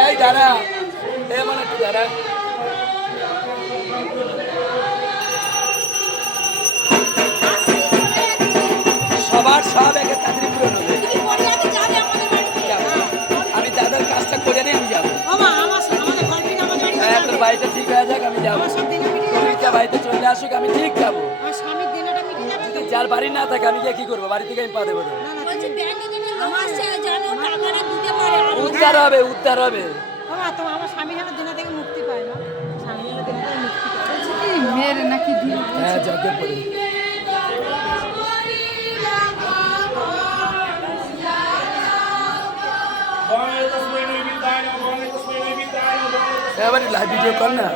এই দাঁড়া এমন একটু দাঁড়া সবার সব একে তাড়াতাড়ি পূরণ হবে আমি দাদার কাজটা করে নিয়ে আমি যাবো তোর বাড়িটা ঠিক হয়ে যাক আমি যাবো তুমি যা বাড়িতে চলে আসুক আমি ঠিক যাবো যদি যার বাড়ি না থাকে আমি গিয়ে কি করবো বাড়ি থেকে আমি পা দেবো উদ্ধার হবে উদ্ধার হবে মেয়ের নাকি হ্যাঁ যজ্ঞের পরে এবারে লাইভ ভিডিও কর না